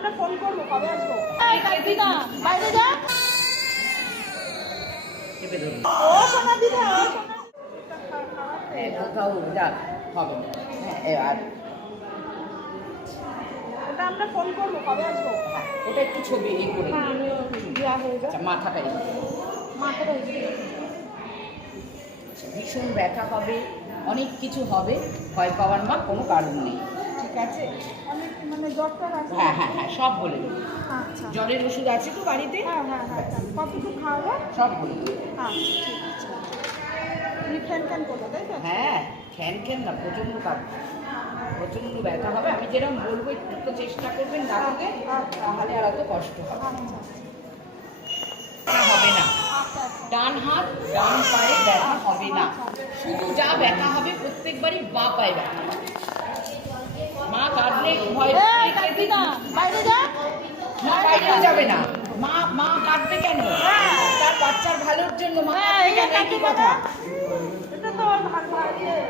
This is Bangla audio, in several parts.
আমরা ফোন করব কবে আসব? বাইরে যা। ও সোনা দিদা ও সোনা। হবে। হ্যাঁ এবার ওটা আমরা ফোন করব কবে আসব? হ্যাঁ, ওটা একটু ছবি এই করে হ্যাঁ হয়ে যায় আচ্ছা মাথাটা এই। মাথাটা এই। ভীষণ ব্যথা হবে অনেক কিছু হবে ভয় পাওয়ার মা কোনো কারণ নেই। আছে? অনেক মানে আছে? হ্যাঁ হ্যাঁ হ্যাঁ সব বলে দেবো। আচ্ছা। জ্বরের ওষুধ আছে তো বাড়িতে? হ্যাঁ হ্যাঁ হ্যাঁ কতটুকু খাওয়াবো? সব বলে দেবো। আচ্ছা ঠিক আছে। তুমি করব তাই তো? হ্যাঁ খ্যান খ্যান না প্রচণ্ড প্রচণ্ড ব্যথা হবে। আমি যেরকম বলব একটু তো চেষ্টা করবেন ডাকতে তাহলে আর অত কষ্ট হবে আচ্ছা হবে না। আচ্ছা আচ্ছা। ডান হাত ডান পায়ে ব্যথা হবে না। শুধু যা ব্যথা হবে প্রত্যেকবারই বা পায়ে ব্যথা হবে। মা ভয় বাইরে যা। মা বাইরেও যাবে না। মা মা কাঁদবে কেন? তার বাচ্চার ভালোর জন্য মা হ্যাঁ কাঁদবে কথা।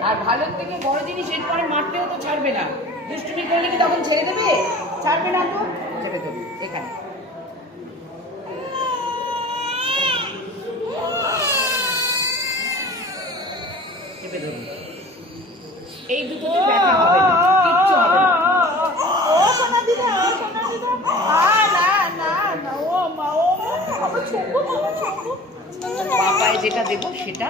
আর ভালোর থেকে বড় জিনিস এরপরে মারতেও তো ছাড়বে না। দুষ্টুমি করলে কি তখন ছেড়ে দেবে? ছাড়বে না তো? ছেড়ে দেবে। এখানে। এই দুটোতে পাপায় যেটা দেবো সেটা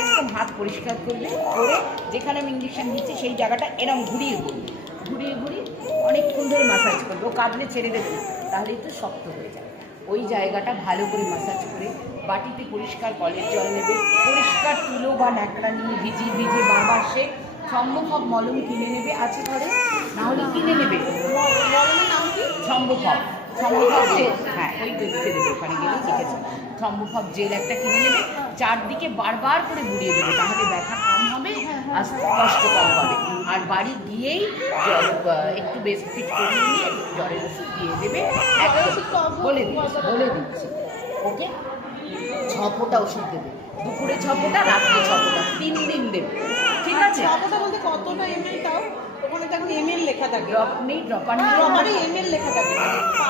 একদম হাত পরিষ্কার করবে, করে যেখানে আমি ইঞ্জেকশান দিচ্ছি সেই জায়গাটা এরম ঘুরিয়ে ঘুরিয়ে ঘুরিয়ে ঘুরিয়ে অনেকক্ষণ ধরে মাসাজ করবে। ও কাঁদলে ছেড়ে দেবে তাহলেই তো শক্ত হয়ে যাবে। ওই জায়গাটা ভালো করে মাসাজ করে বাটিতে পরিষ্কার কলের জল নেবে, পরিষ্কার তুলো বা ন্যাকড়া নিয়ে ভিজিয়ে ভিজিয়ে বারবার সে সম্ভব মলম কিনে নেবে, আছে ঘরে, নাহলে কিনে নেবে। মলমের নাম কি? সম্ভব হ্যাঁ ওই লিখে দেবে ওখানে জেল একটা কিনে নেবে, চারদিকে বারবার করে ঘুরিয়ে দেবে তাহলে ব্যথা কম হবে আর কষ্ট কম হবে। আর বাড়ি গিয়েই একটু বেশ ফিট করে নিয়ে জ্বরের ওষুধ দিয়ে দেবে। বলে দিচ্ছি বলে দিচ্ছি। ওকে? ছ ফোঁটা ওষুধ দেবে। দুপুরে ছ ফোঁটা, রাত্রে ছ ফোঁটা, তিন দিন দেবে। ঠিক আছে? কতটা এমএল তাও ওখানে তো এখন এমএল লেখা থাকে ড্রপ নেই ড্রপার নেই আমারই এমএল লেখা থাকে।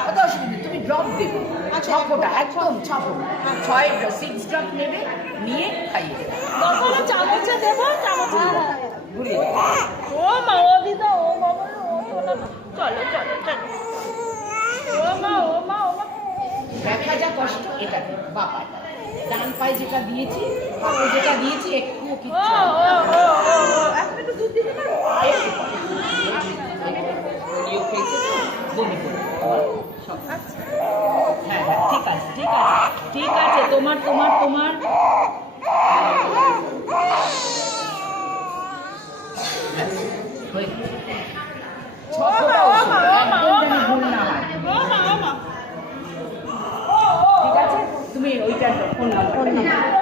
কত অসুবিধা তুমি ড্রপ দেবে আচ্ছা, ছ ফোঁটা একদম ছ ফোঁটা ছয় সিক্স ড্রপ নেবে নিয়ে খাইয়ে দেবে। চামচে দেবো? চামচে ঘুরিয়ে ও মা ও দিদা ও বাবা ও চলো চলো চলো। ও মা ও মা ও মা। দেখা যা কষ্ট এটা বাবা ডান পায়ে যেটা দিয়েছি যেটা দিয়েছি ও এখন একটু দুধ দিতে পারো ঠিক আছে তোমার তোমার তোমার। ঠিক আছে তুমি ওইটা ফোন নাম্বার।